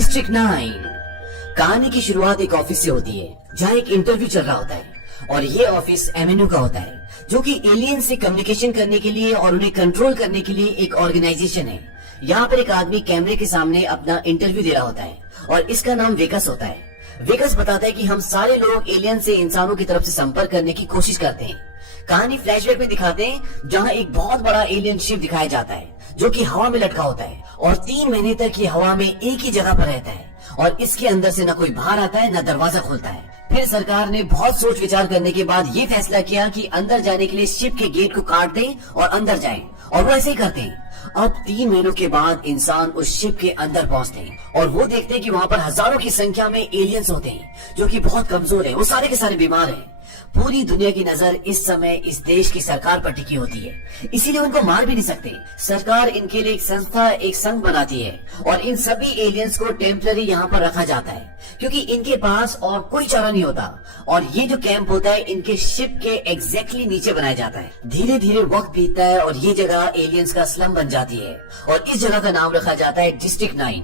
District 9। कहानी की शुरुआत एक ऑफिस से होती है जहाँ एक इंटरव्यू चल रहा होता है और ये ऑफिस एमएनयू का होता है जो कि एलियन से कम्युनिकेशन करने के लिए और उन्हें कंट्रोल करने के लिए एक ऑर्गेनाइजेशन है। यहाँ पर एक आदमी कैमरे के सामने अपना इंटरव्यू दे रहा होता है और इसका नाम वेगस होता है। वेगस बताता है कि हम सारे लोग एलियन से इंसानों की तरफ से संपर्क करने की कोशिश करते हैं। कहानी फ्लैशबैक में दिखाते हैं जहाँ एक बहुत बड़ा एलियन शिप दिखाया जाता है जो कि हवा में लटका होता है और 3 महीने तक ये हवा में एक ही जगह पर रहता है और इसके अंदर से न कोई बाहर आता है न दरवाजा खोलता है। फिर सरकार ने बहुत सोच विचार करने के बाद ये फैसला किया कि अंदर जाने के लिए शिप के गेट को काट दें और अंदर जाएं और वो ऐसे ही करते हैं। अब 3 महीनों के बाद इंसान उस शिप के अंदर पहुंचते हैं और वो देखते हैं कि वहाँ पर हजारों की संख्या में एलियंस होते हैं जो कि बहुत कमजोर है। वो सारे के सारे बीमार हैं। पूरी दुनिया की नजर इस समय इस देश की सरकार पर टिकी होती है, इसीलिए उनको मार भी नहीं सकते। सरकार इनके लिए एक संस्था, एक संघ बनाती है और इन सभी एलियंस को टेम्पररी यहाँ पर रखा जाता है क्योंकि इनके पास और कोई चारा नहीं होता। और ये जो कैंप होता है इनके शिप के एग्जैक्टली नीचे बनाया जाता है। धीरे धीरे वक्त बीतता है और ये जगह एलियंस का स्लम बन जाती है और इस जगह का नाम रखा जाता है डिस्ट्रिक्ट 9।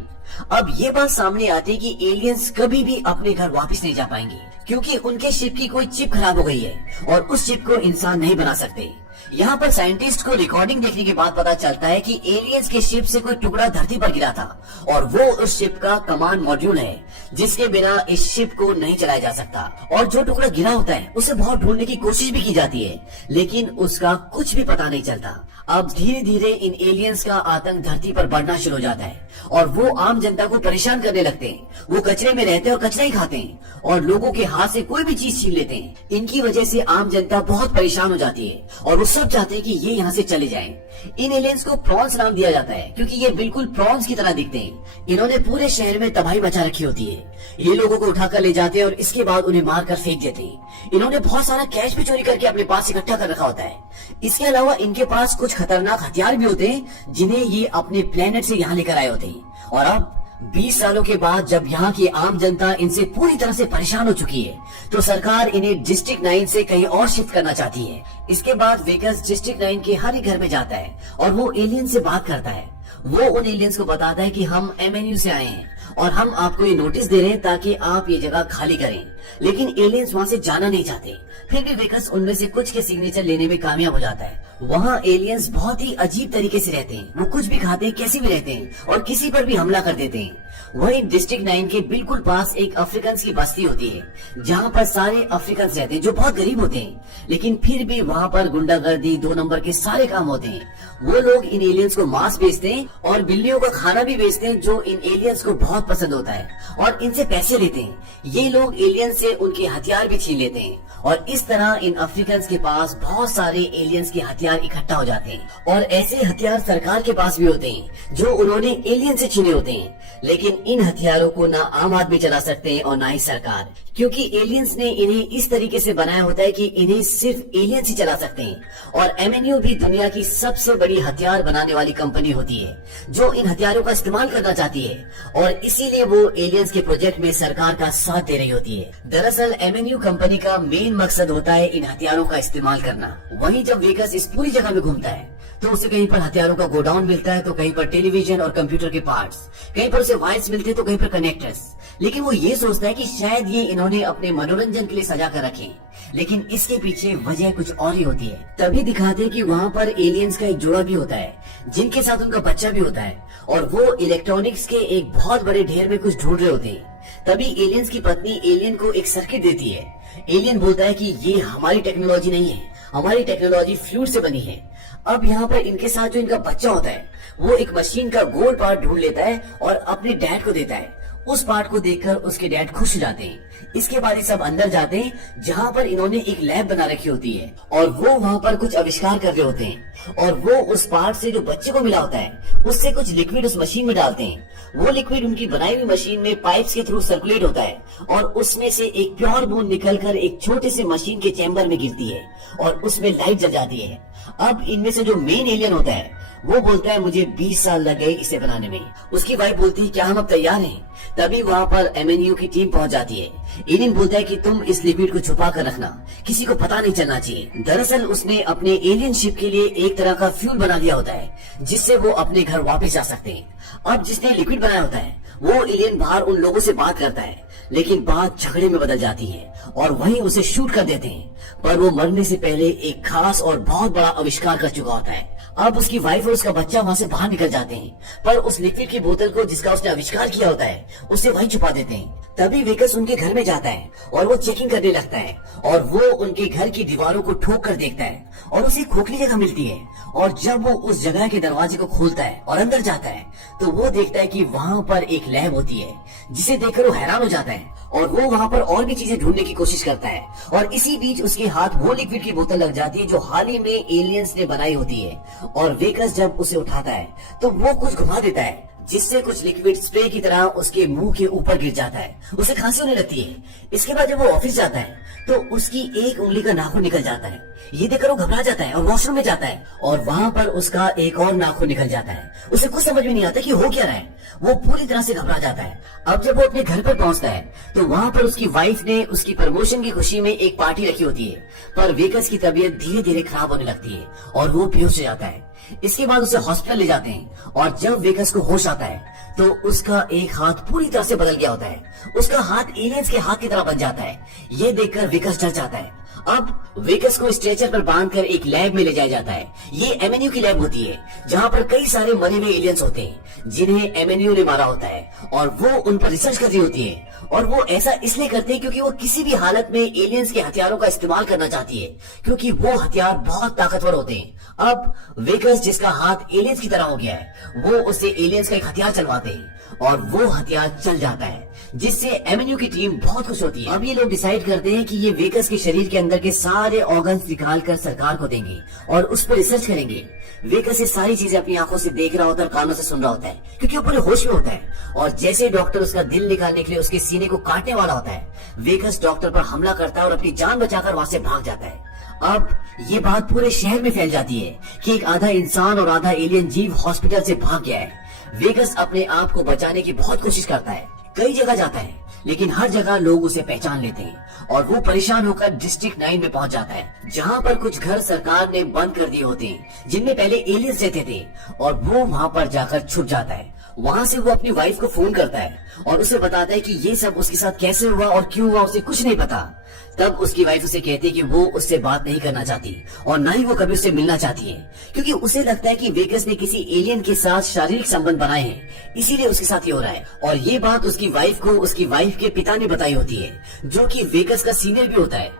अब ये बात सामने आती है कि एलियंस कभी भी अपने घर वापस नहीं जा पाएंगे क्योंकि उनके शिप की कोई चिप खराब हो गई है और उस चिप को इंसान नहीं बना सकते। यहाँ पर साइंटिस्ट को रिकॉर्डिंग देखने के बाद पता चलता है कि एलियंस के शिप से कोई टुकड़ा धरती पर गिरा था और वो उस शिप का कमांड मॉड्यूल है जिसके बिना इस शिप को नहीं चलाया जा सकता। और जो टुकड़ा गिरा होता है उसे बहुत ढूंढने की कोशिश भी की जाती है लेकिन उसका कुछ भी पता नहीं चलता। अब धीरे धीरे इन एलियंस का आतंक धरती पर बढ़ना शुरू हो जाता है और वो आम जनता को परेशान करने लगते हैं। वो कचरे में रहते हैं और कचरा ही खाते हैं और लोगों के हाथ से कोई भी चीज छीन लेते हैं। इनकी वजह से आम जनता बहुत परेशान हो जाती है और वो सब चाहते हैं कि ये यहाँ से चले जाएं। इन एलियंस को प्रॉन्स नाम दिया जाता है क्योंकि ये बिल्कुल प्रॉन्स की तरह दिखते हैं। इन्होंने पूरे शहर में तबाही मचा रखी होती है। ये लोगों को उठाकर ले जाते हैं और इसके बाद उन्हें मारकर फेंक देते हैं। इन्होंने बहुत सारा कैश भी चोरी करके अपने पास इकट्ठा कर रखा होता है। इसके अलावा इनके पास कुछ खतरनाक हथियार भी होते हैं जिन्हें ये अपने प्लेनेट से यहाँ लेकर आए होते हैं। और अब 20 सालों के बाद जब यहाँ की आम जनता इनसे पूरी तरह से परेशान हो चुकी है तो सरकार इन्हें डिस्ट्रिक्ट 9 से कहीं और शिफ्ट करना चाहती है। इसके बाद वेगस डिस्ट्रिक्ट 9 के हर एक घर में जाता है और वो एलियन से बात करता है। वो उन एलियंस को बताता है कि हम एमएनयू से आए हैं और हम आपको ये नोटिस दे रहे हैं ताकि आप ये जगह खाली करें। लेकिन एलियंस वहाँ से जाना नहीं चाहते। फिर भी वेगस उनमें से कुछ के सिग्नेचर लेने में कामयाब हो जाता है। वहाँ एलियंस बहुत ही अजीब तरीके से रहते हैं। वो कुछ भी खाते हैं, कैसे भी रहते हैं और किसी पर भी हमला कर देते हैं। वहीं डिस्ट्रिक्ट 9 के बिल्कुल पास एक अफ्रीकन की बस्ती होती है जहाँ पर सारे अफ्रीकन रहते हैं जो बहुत गरीब होते हैं लेकिन फिर भी वहाँ पर गुंडागर्दी 2 नंबर के सारे काम होते हैं। वो लोग इन एलियंस को मांस बेचते हैं और बिल्लियों का खाना भी बेचते हैं जो इन एलियंस को बहुत पसंद होता है और इनसे पैसे लेते हैं। ये लोग एलियंस से उनके हथियार भी छीन लेते हैं और इस तरह इन अफ्रीकन के पास बहुत सारे एलियंस के हथियार इकट्ठा हो जाते हैं और ऐसे हथियार सरकार के पास भी होते हैं जो उन्होंने एलियन से छीने होते हैं। लेकिन इन हथियारों को ना आम आदमी चला सकते हैं और ना ही सरकार, क्योंकि एलियंस ने इन्हें इस तरीके से बनाया होता है कि इन्हें सिर्फ एलियंस ही चला सकते हैं। और एमएनयू भी दुनिया की सबसे बड़ी हथियार बनाने वाली कंपनी होती है जो इन हथियारों का इस्तेमाल करना चाहती है और इसीलिए वो एलियंस के प्रोजेक्ट में सरकार का साथ दे रही होती है। दरअसल एमएनयू कंपनी का मेन मकसद होता है इन हथियारों का इस्तेमाल करना। वहीं जब वेगस इस पूरी जगह में घूमता है तो उसे कहीं पर हथियारों का गोडाउन मिलता है तो कहीं पर टेलीविजन और कंप्यूटर के पार्ट्स, कहीं पर उसे वायर्स मिलते हैं तो कहीं पर कनेक्टर्स। लेकिन वो ये सोचता है कि शायद ये इन्होंने अपने मनोरंजन के लिए सजा कर रखे, लेकिन इसके पीछे वजह कुछ और ही होती है। तभी दिखाते हैं कि वहाँ पर एलियंस का एक जोड़ा भी होता है जिनके साथ उनका बच्चा भी होता है और वो इलेक्ट्रॉनिक्स के एक बहुत बड़े ढेर में कुछ ढूंढ रहे होते हैं। तभी एलियंस की पत्नी एलियन को एक सर्किट देती है। एलियन बोलता है कि ये हमारी टेक्नोलॉजी नहीं है, हमारी टेक्नोलॉजी फ्लूइड से बनी है। अब यहाँ पर इनके साथ जो इनका बच्चा होता है वो एक मशीन का गोल पार्ट ढूंढ लेता है और अपने डैड को देता है। उस पार्ट को देखकर उसके डैड खुश हो जाते हैं। इसके बाद ये सब अंदर जाते हैं जहाँ पर इन्होंने एक लैब बना रखी होती है और वो वहाँ पर कुछ आविष्कार कर रहे होते हैं और वो उस पार्ट से जो बच्चे को मिला होता है उससे कुछ लिक्विड उस मशीन में डालते हैं। वो लिक्विड उनकी बनाई हुई मशीन में पाइप्स के थ्रू सर्कुलेट होता है और उसमें से एक प्योर बूंद निकलकर एक छोटे से मशीन के चैम्बर में गिरती है और उसमें लाइट जल जाती है। अब इनमें से जो मेन एलियन होता है वो बोलता है मुझे 20 साल लगे इसे बनाने में। उसकी वाइफ बोलती है क्या हम अब तैयार हैं? तभी वहाँ पर एमएनयू की टीम पहुँच जाती है। एलियन बोलता है कि तुम इस लिक्विड को छुपा कर रखना, किसी को पता नहीं चलना चाहिए। दरअसल उसने अपने एलियन शिप के लिए एक तरह का फ्यूल बना दिया होता है जिससे वो अपने घर वापस जा सकते हैं। अब जिसने लिक्विड बनाया होता है वो एलियन बाहर उन लोगों से बात करता है, लेकिन बात झगड़े में बदल जाती है और वहीं उसे शूट कर देते हैं। पर वो मरने से पहले एक खास और बहुत बड़ा आविष्कार कर चुका होता है। अब उसकी वाइफ और उसका बच्चा वहाँ से बाहर निकल जाते हैं, पर उस लिक्विड की बोतल को जिसका उसने आविष्कार किया होता है उसे वहीं छुपा देते हैं। तभी वेकस उनके घर में जाता है और वो चेकिंग करने लगता है और वो उनके घर की दीवारों को ठोक कर देखता है और उसे खोखली जगह मिलती है। और जब वो उस जगह के दरवाजे को खोलता है और अंदर जाता है तो वो देखता है कि वहाँ पर एक लैब होती है, जिसे देखकर वो हैरान हो जाता है और वो वहाँ पर और भी चीजें ढूंढने की कोशिश करता है। और इसी बीच उसके हाथ वो लिक्विड की बोतल लग जाती है जो हाल ही में एलियंस ने बनाई होती है। और वेकस जब उसे उठाता है तो वो कुछ घुमा देता है जिससे कुछ लिक्विड स्प्रे की तरह उसके मुंह के ऊपर गिर जाता है। उसे खांसी होने लगती है। इसके बाद जब वो ऑफिस जाता है तो उसकी एक उंगली का नाखून निकल जाता है। ये देखकर वो घबरा जाता है और वॉशरूम में जाता है और वहाँ पर उसका एक और नाखून निकल जाता है। उसे कुछ समझ में नहीं आता कि हो क्या रहा है। वो पूरी तरह से घबरा जाता है। अब जब वो अपने घर पर पहुंचता है तो वहाँ पर उसकी वाइफ ने उसकी प्रमोशन की खुशी में एक पार्टी रखी होती है, पर वेकस की तबीयत धीरे धीरे खराब होने लगती है और वो बेहोश हो जाता है। इसके बाद उसे हॉस्पिटल ले जाते हैं और जब वेकस को होश आता है तो उसका एक हाथ पूरी तरह से बदल गया होता है। उसका हाथ एलियंस के हाथ की तरह बन जाता है। ये देखकर वेकस डर जाता है। अब वेकस को स्ट्रेचर पर बांधकर एक लैब में ले जाया जाता है। ये एमएनयू की लैब होती है जहाँ पर कई सारे मरे हुए एलियंस होते हैं जिन्हें एमएनयू ने मारा होता है और वो उन पर रिसर्च कर रही होती है। और वो ऐसा इसलिए करते हैं क्योंकि वो किसी भी हालत में एलियंस के हथियारों का इस्तेमाल करना चाहती है, क्योंकि वो हथियार बहुत ताकतवर होते हैं। अब वेकस जिसका हाथ एलियंस की तरह हो गया है वो उससे एलियंस का एक हथियार चलवाते हैं और वो हथियार चल जाता है, जिससे एमएनयू की टीम बहुत खुश होती है। अब ये लोग डिसाइड करते हैं कि ये वेकस के शरीर के अंदर के सारे ऑर्गन्स निकाल कर सरकार को देंगे और उस पर रिसर्च करेंगे। वेकस ये सारी चीजें अपनी आंखों से देख रहा होता है और कानों से सुन रहा होता है क्योंकि वो पूरे होश में होता है। और जैसे डॉक्टर उसका दिल निकालने के लिए उसके सीने को काटने वाला होता है, वेकस डॉक्टर पर हमला करता है और अपनी जान बचाकर वहां से भाग जाता है। अब ये बात पूरे शहर में फैल जाती है कि एक आधा इंसान और आधा एलियन जीव हॉस्पिटल से भाग गया है। वेगस अपने आप को बचाने की बहुत कोशिश करता है, कई जगह जाता है, लेकिन हर जगह लोग उसे पहचान लेते हैं और वो परेशान होकर डिस्ट्रिक्ट 9 में पहुंच जाता है, जहां पर कुछ घर सरकार ने बंद कर दिए होते हैं जिनमें पहले एलियंस रहते थे। और वो वहां पर जाकर छुप जाता है। वहां से वो अपनी वाइफ को फोन करता है और उसे बताता है कि ये सब उसके साथ कैसे हुआ और क्यों हुआ उसे कुछ नहीं पता। तब उसकी वाइफ उसे कहती है कि वो उससे बात नहीं करना चाहती और ना ही वो कभी उससे मिलना चाहती है, क्योंकि उसे लगता है कि वेगस ने किसी एलियन के साथ शारीरिक संबंध बनाए हैं, इसीलिए उसके साथ ये हो रहा है। और ये बात उसकी वाइफ को उसकी वाइफ के पिता ने बताई होती है, जो कि वेगस का सीनियर भी होता है।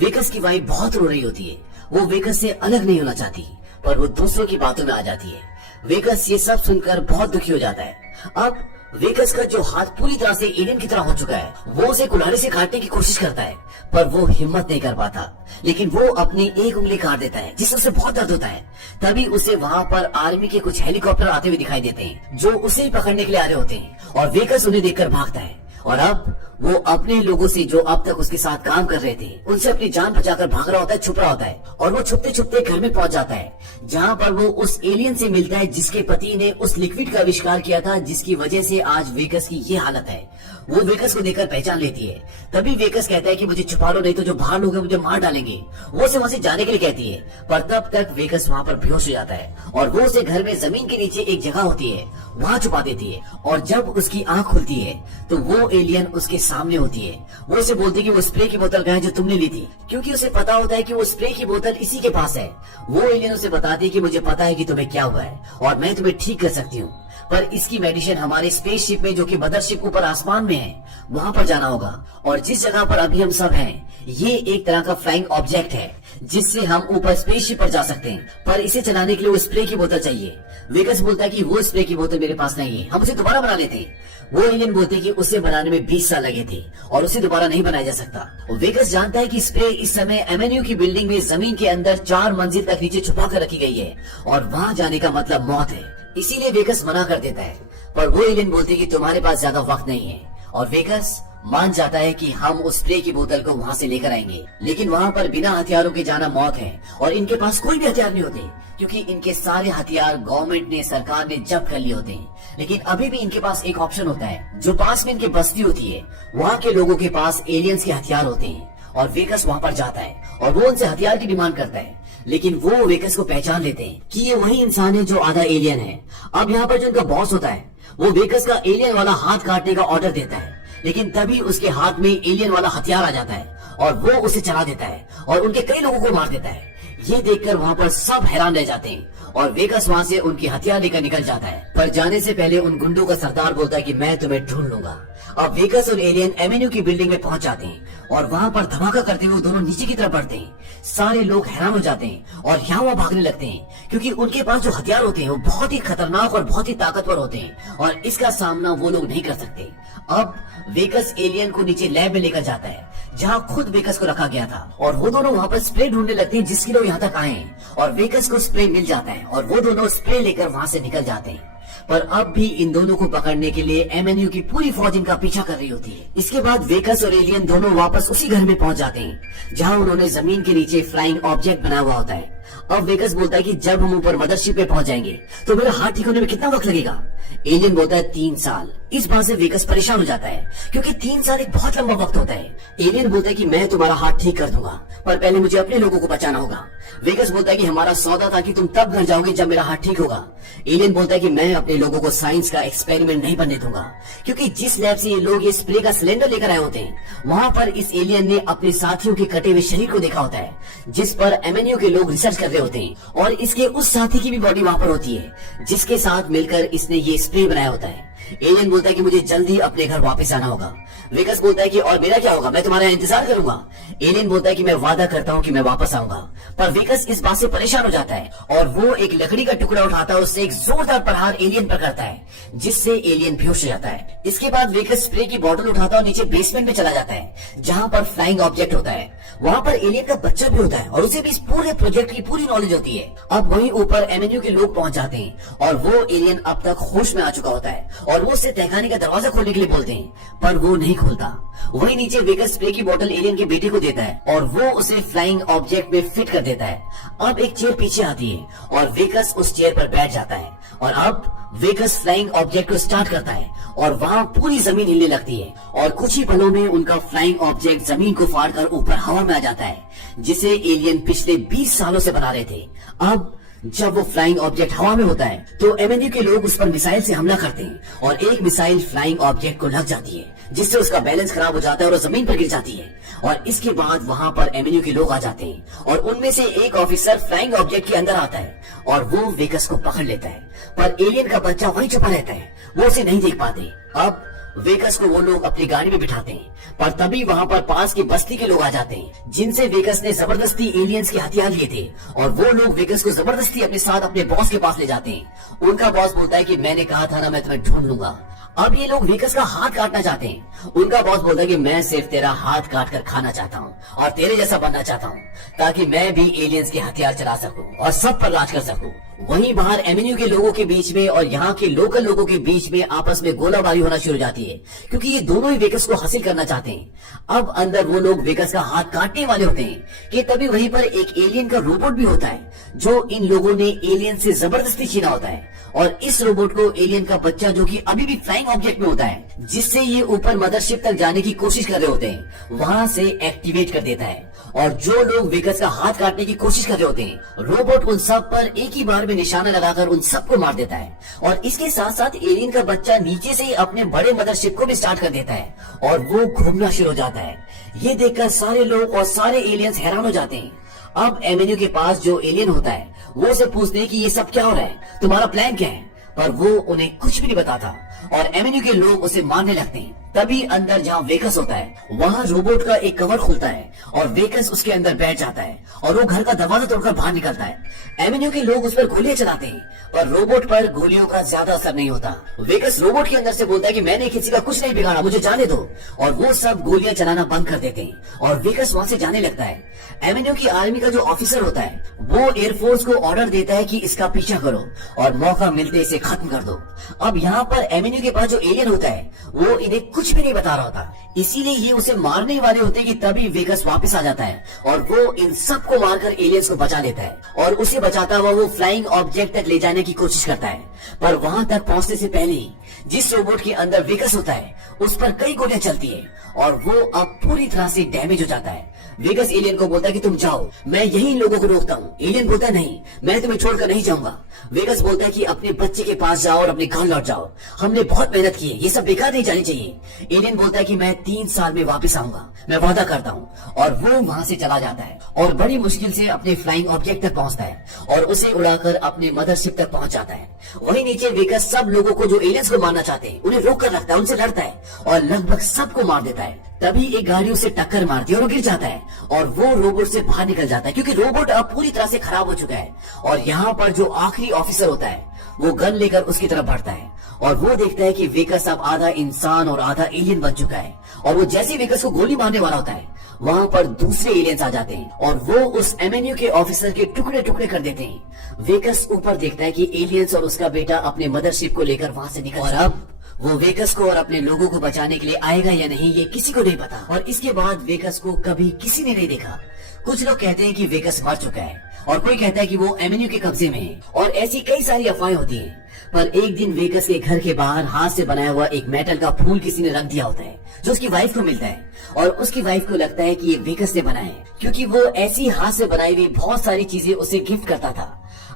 वेगस की वाइफ बहुत रो रही होती है। वो वेगस से अलग नहीं होना चाहती, पर वो दूसरों की बातों में आ जाती है। वेगस ये सब सुनकर बहुत दुखी हो जाता है। अब वेगस का जो हाथ पूरी तरह से एलियन की तरह हो चुका है, वो उसे कुल्हाड़ी से काटने की कोशिश करता है, पर वो हिम्मत नहीं कर पाता, लेकिन वो अपनी एक उंगली काट देता है जिससे उसे बहुत दर्द होता है। तभी उसे वहाँ पर आर्मी के कुछ हेलीकॉप्टर आते हुए दिखाई देते हैं, जो उसे ही पकड़ने के लिए आ रहे होते हैं और वेगस उन्हें देखकर भागता है। और अब वो अपने लोगों से जो अब तक उसके साथ काम कर रहे थे उनसे अपनी जान बचाकर भाग रहा होता है, छुप रहा होता है। और वो छुपते छुपते घर में पहुंच जाता है, जहां पर वो उस एलियन से मिलता है जिसके पति ने उस लिक्विड का आविष्कार किया था, जिसकी वजह से आज वेगस की ये हालत है। वो वेगस को देखकर पहचान लेती है। तभी वेगस कहता है कि मुझे छुपा लो, नहीं तो जो बाहर लोग हैं मुझे मार डालेंगे। वो उसे वहां से जाने के लिए कहती है, पर तब तक वेगस वहां पर बेहोश हो जाता है और वो उसे घर में जमीन के नीचे एक जगह होती है वहां छुपा देती है। और जब उसकी आंख खुलती है तो वो एलियन उसके सामने होती है। वो उसे बोलती है कि वो स्प्रे की बोतल कहाँ है जो तुमने ली थी, क्योंकि उसे पता होता है कि वो स्प्रे की बोतल इसी के पास है। वो एलियन उसे बताती है कि मुझे पता है कि तुम्हें क्या हुआ है और मैं तुम्हें ठीक कर सकती हूँ, पर इसकी मेडिसिन हमारे स्पेसशिप में, जो कि मदरशिप ऊपर आसमान में है, वहाँ पर जाना होगा। और जिस जगह पर अभी हम सब हैं, ये एक तरह का फ्लाइंग ऑब्जेक्ट है जिससे हम ऊपर स्पेसशिप पर जा सकते हैं, पर इसे चलाने के लिए वो स्प्रे की बोतल चाहिए। वेगस बोलता है कि वो स्प्रे की बोतल मेरे पास नहीं है, हम उसे दोबारा बना लेते हैं। वो एलियन बोलते हैं कि उसे बनाने में 20 साल लगे थे और उसे दोबारा नहीं बनाया जा सकता। वेगस जानता है कि स्प्रे इस समय एमएनयू की बिल्डिंग में जमीन के अंदर 4 मंजिल तक नीचे छुपा कर रखी गई है और वहाँ जाने का मतलब मौत है, इसीलिए वेगस मना कर देता है। पर वो एलियन बोलते हैं कि तुम्हारे पास ज्यादा वक्त नहीं है और वेगस मान जाता है कि हम उस स्प्रे की बोतल को वहाँ से लेकर आएंगे, लेकिन वहाँ पर बिना हथियारों के जाना मौत है और इनके पास कोई भी हथियार नहीं होते क्योंकि इनके सारे हथियार गवर्नमेंट ने, सरकार ने जब्त कर लिए होते हैं। लेकिन अभी भी इनके पास एक ऑप्शन होता है, जो पास में इनकी बस्ती होती है वहाँ के लोगों के पास एलियंस के हथियार होते हैं और वेकस वहाँ पर जाता है और वो उनसे हथियार की डिमांड करता है। लेकिन वो वेकस को पहचान लेते हैं कि ये वही इंसान है जो आधा एलियन है। अब यहाँ पर जो उनका बॉस होता है वो वेकस का एलियन वाला हाथ काटने का ऑर्डर देता है, लेकिन तभी उसके हाथ में एलियन वाला हथियार आ जाता है और वो उसे चला देता है और उनके कई लोगों को मार देता है। ये देखकर वहाँ पर सब हैरान रह जाते हैं और वेकस वहाँ से उनकी हथियार लेकर निकल जाता है। पर जाने से पहले उन गुंडों का सरदार बोलता है कि मैं तुम्हें ढूंढ लूंगा। अब वेकस और एलियन एवेन्यू की बिल्डिंग में पहुंच जाते हैं और वहाँ पर धमाका करते हुए दोनों नीचे की तरफ बढ़ते हैं। सारे लोग हैरान हो जाते हैं और यहाँ वहाँ भागने लगते हैं क्योंकि उनके पास जो हथियार होते हैं वो बहुत ही खतरनाक और बहुत ही ताकतवर होते हैं और इसका सामना वो लोग नहीं कर सकते। अब वेकस एलियन को नीचे लैब में लेकर जाता है जहाँ खुद वेकस को रखा गया था और वो दोनों वहाँ पर स्प्रे ढूंढने लगते हैं जिसके लिए यहाँ तक आए हैं और वेकस को स्प्रे मिल जाता है और वो दोनों स्प्रे लेकर वहाँ से निकल जाते हैं। पर अब भी इन दोनों को पकड़ने के लिए एवेन्यू की पूरी फौज इनका पीछा कर रही होती है। इसके बाद वेकस और एलियन दोनों वापस उसी घर में पहुंच जाते हैं जहां उन्होंने जमीन के नीचे फ्लाइंग ऑब्जेक्ट बना हुआ होता है। अब वेकस बोलता है कि जब हम ऊपर मदरशिप पे पहुंच जाएंगे तो मेरा हाथ ठीक होने में कितना वक्त लगेगा। एलियन बोलता है 3 साल। इस बात से वेकस परेशान हो जाता है क्योंकि 3 साल एक बहुत लंबा वक्त होता है। एलियन बोलता है कि मैं तुम्हारा हाथ ठीक कर दूंगा पर पहले मुझे अपने लोगों को बचाना होगा। वेकस बोलता है कि हमारा सौदा था कि तुम तब घर जाओगे जब मेरा हाथ ठीक होगा। एलियन बोलता है कि मैं अपने लोगों को साइंस का एक्सपेरिमेंट नहीं बनने दूंगा क्योंकि जिस लैब से ये लोग ये स्प्रे का सिलेंडर लेकर आए होते हैं वहाँ पर इस एलियन ने अपने साथियों के कटे हुए शरीर को देखा होता है जिस पर एवेन्यू के लोग रिसर्च कर रहे होते हैं और इसके उस साथी की भी बॉडी वहाँ पर होती है जिसके साथ मिलकर इसने ये स्प्रे बनाया होता है। एलियन बोलता है कि मुझे जल्दी अपने घर वापस आना होगा। वेकस बोलता है कि और मेरा क्या होगा, मैं तुम्हारा इंतजार करूंगा। एलियन बोलता है कि मैं वादा करता हूँ कि मैं वापस आऊंगा। पर वेकस इस बात से परेशान हो जाता है और वो एक लकड़ी का टुकड़ा उठाता है, उससे एक जोरदार प्रहार एलियन पर करता है जिससे एलियन बेहोश हो जाता है। इसके बाद वेकस स्प्रे की बॉटल उठाता है और नीचे बेसमेंट में चला जाता है जहाँ पर फ्लाइंग ऑब्जेक्ट होता है। वहाँ पर एलियन का बच्चा भी होता है और उसे भी इस पूरे प्रोजेक्ट की पूरी नॉलेज होती है। अब वहीं ऊपर एवेन्यू के लोग पहुंच जाते हैं और वो एलियन अब तक होश में आ चुका होता है और वो उससे तहखाने का दरवाजा खोलने के लिए बोलते हैं पर वो नहीं खोलता। वहीं नीचे वेकस स्प्रे की बोतल एलियन के बेटे को देता है और वो उसे फ्लाइंग ऑब्जेक्ट में फिट कर देता है। अब एक चेयर पीछे आती है और वेकस उस चेयर पर बैठ जाता है और अब वेकस फ्लाइंग ऑब्जेक्ट को स्टार्ट करता है और वहाँ पूरी जमीन हिलने लगती है और कुछ ही पलों में उनका फ्लाइंग ऑब्जेक्ट जमीन को फाड़कर ऊपर हवा में आ जाता है जिसे एलियन पिछले 20 सालों से बना रहे थे। अब जब वो फ्लाइंग ऑब्जेक्ट हवा में होता है तो एवेन्यू के लोग उस पर मिसाइल से हमला करते हैं और एक मिसाइल फ्लाइंग ऑब्जेक्ट को लग जाती है जिससे उसका बैलेंस खराब हो जाता है और जमीन पर गिर जाती है। और इसके बाद वहाँ पर एवेन्यू के लोग आ जाते हैं और उनमें से एक ऑफिसर फ्लाइंग ऑब्जेक्ट के अंदर आता है और वो वेकस को पकड़ लेता है पर एलियन का बच्चा वहीं छुपा रहता है, वो उसे नहीं देख पाते। अब वेकस को वो लोग अपनी गाड़ी में बिठाते हैं पर तभी वहाँ पर पास की बस्ती के लोग आ जाते हैं जिनसे वेकस ने जबरदस्ती एलियंस के हथियार लिए थे और वो लोग वेकस को जबरदस्ती अपने साथ अपने बॉस के पास ले जाते हैं। उनका बॉस बोलता है कि मैंने कहा था ना मैं तुम्हें ढूंढ लूंगा। अब ये लोग वेकस का हाथ काटना चाहते हैं। उनका बॉस बोलता है कि मैं सिर्फ तेरा हाथ काट कर खाना चाहता हूँ और तेरे जैसा बनना चाहता हूँ ताकि मैं भी एलियंस के हथियार चला सकूं और सब पर राज कर सकूं। वहीं बाहर एवेन्यू के लोगों के बीच में और यहाँ के लोकल लोगों के बीच में आपस में गोलाबारी होना शुरू हो जाती है क्योंकि ये दोनों ही वेकस को हासिल करना चाहते हैं। अब अंदर वो लोग वेकस का हाथ काटने वाले होते हैं कि तभी वहीं पर एक एलियन का रोबोट भी होता है जो इन लोगों ने एलियन से जबरदस्ती छीना होता है और इस रोबोट को एलियन का बच्चा जो कि अभी भी फ्लाइंग ऑब्जेक्ट में होता है जिससे ये ऊपर मदरशिप तक जाने की कोशिश कर रहे होते हैं वहाँ से एक्टिवेट कर देता है और जो लोग वेकस का हाथ काटने की कोशिश कर रहे होते हैं रोबोट उन सब पर एक ही बार में निशाना लगाकर उन सबको मार देता है। और इसके साथ साथ एलियन का बच्चा नीचे से ही अपने बड़े मदरशिप को भी स्टार्ट कर देता है और वो घूमना शुरू हो जाता है। ये देखकर सारे लोग और सारे एलियंस हैरान हो जाते हैं। अब एवेन्यू के पास जो एलियन होता है वो उसे पूछते हैं कि ये सब क्या हो रहा है, तुम्हारा प्लान क्या है, पर वो उन्हें कुछ भी नहीं बताता और एवेन्यू के लोग उसे मारने लगते हैं। तभी अंदर जहाँ वेकस होता है वहाँ रोबोट का एक कवर खुलता है और वेकस उसके अंदर बैठ जाता है और वो घर का दरवाजा तोड़कर बाहर निकलता है। एवेन्यू के लोग उस पर गोलियां चलाते हैं पर रोबोट पर गोलियों का ज्यादा असर नहीं होता। वेकस रोबोट के अंदर से बोलता है कि मैंने किसी का कुछ नहीं बिगाड़ा, मुझे जाने दो, और वो सब गोलियां चलाना बंद कर देते हैं और वेकस वहाँ से जाने लगता है। एवेन्यू की आर्मी का जो ऑफिसर होता है वो एयरफोर्स को ऑर्डर देता है कि इसका पीछा करो और मौका मिलते इसे खत्म कर दो। अब यहाँ पर एवेन्यू एमिन्यू के पास जो एलियन होता है वो इन्हें कुछ भी नहीं बता रहा होता, इसीलिए ये उसे मारने वाले होते हैं कि तभी वेगस वापस आ जाता है और वो इन सबको मारकर एलियंस को बचा लेता है और उसे बचाता हुआ वो फ्लाइंग ऑब्जेक्ट तक ले जाने की कोशिश करता है। पर वहां तक पहुंचने से पहले ही जिस रोबोट के अंदर वेगस होता है उस पर कई गोलियां चलती है और वो अब पूरी तरह से डैमेज हो जाता है। वेगस एलियन को बोलता है कि तुम जाओ, मैं यही लोगों को रोकता हूँ। एलियन बोलता है नहीं, मैं तुम्हें छोड़कर नहीं जाऊंगा। वेगस बोलता है कि अपने बच्चे के पास जाओ और अपने घर लौट जाओ, हमने बहुत मेहनत की है, ये सब बेकार नहीं जानी चाहिए। एलियन बोलता है कि मैं 3 साल में वापस आऊंगा, मैं वादा करता हूँ। और वो वहाँ से चला जाता है और बड़ी मुश्किल से अपने फ्लाइंग ऑब्जेक्ट तक पहुँचता है और उसे उड़ाकर अपने मदरशिप तक पहुँच जाता है। वहीं नीचे वेगस सब लोगों को जो एलियंस को मारना चाहते हैं उन्हें रोक कर रखता है, उनसे लड़ता है और लगभग सबको मार देता है। तभी एक गाड़ी उसे टक्कर मारती है और वो गिर जाता है और वो रोबोट से बाहर निकल जाता है क्योंकि रोबोट अब पूरी तरह से खराब हो चुका है। और यहाँ पर जो आखिरी ऑफिसर होता है वो गन लेकर उसकी तरफ बढ़ता है और वो देखता है कि वेगस अब आधा इंसान और आधा एलियन बन चुका है। और वो जैसे ही वेगस को गोली मारने वाला होता है वहाँ पर दूसरे एलियंस आ जाते हैं और वो उस एमएनयू के ऑफिसर के टुकड़े टुकड़े कर देते हैं। वेगस ऊपर देखता है कि एलियंस और उसका बेटा अपने मदरशिप को लेकर वहाँ से निकल, और अब वो वेगस को और अपने लोगों को बचाने के लिए आएगा या नहीं ये किसी को नहीं पता। और इसके बाद वेगस को कभी किसी ने नहीं देखा। कुछ लोग कहते हैं कि वेगस मर चुका है और कोई कहता है कि वो एमिन्यू के कब्जे में है और ऐसी कई सारी अफवाहें होती हैं। पर एक दिन वेगस के घर के बाहर हाथ से बनाया हुआ एक मेटल का फूल किसी ने रख दिया होता है जो उसकी वाइफ को मिलता है और उसकी वाइफ को लगता है कि ये वेगस ने बनाया है क्योंकि वो ऐसी हाथ से बनाई हुई बहुत सारी चीजें उसे गिफ्ट करता था।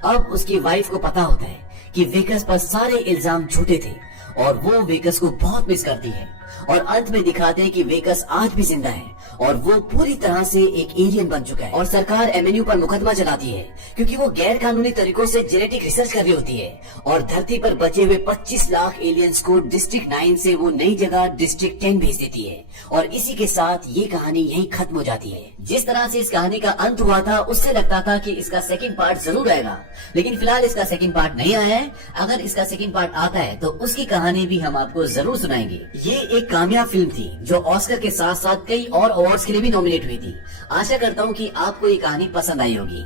अब उसकी वाइफ को पता होता है कि वेगस पर सारे इल्जाम झूठे थे और वो वेगस को बहुत मिस करती है और अंत में दिखाते हैं कि वेगस आज भी जिंदा है और वो पूरी तरह से एक एलियन बन चुका है। और सरकार एमिन्यू पर मुकदमा चलाती है क्योंकि वो गैर कानूनी तरीकों से जेनेटिक रिसर्च कर रही होती है और धरती पर बचे हुए 25 लाख एलियंस को डिस्ट्रिक्ट 9 से वो नई जगह डिस्ट्रिक्ट 10 भेज देती है। और इसी के साथ ये कहानी यहीं खत्म हो जाती है। जिस तरह से इस कहानी का अंत हुआ था उससे लगता था कि इसका सेकंड पार्ट जरूर आएगा, लेकिन फिलहाल इसका सेकंड पार्ट नहीं आया है। अगर इसका सेकंड पार्ट आता है तो उसकी कहानी भी हम आपको जरूर सुनाएंगे। ये एक कामयाब फिल्म थी जो ऑस्कर के साथ साथ कई और अवार्ड्स के लिए भी नॉमिनेट हुई थी। आशा करता हूँ कि आपको ये कहानी पसंद आई होगी।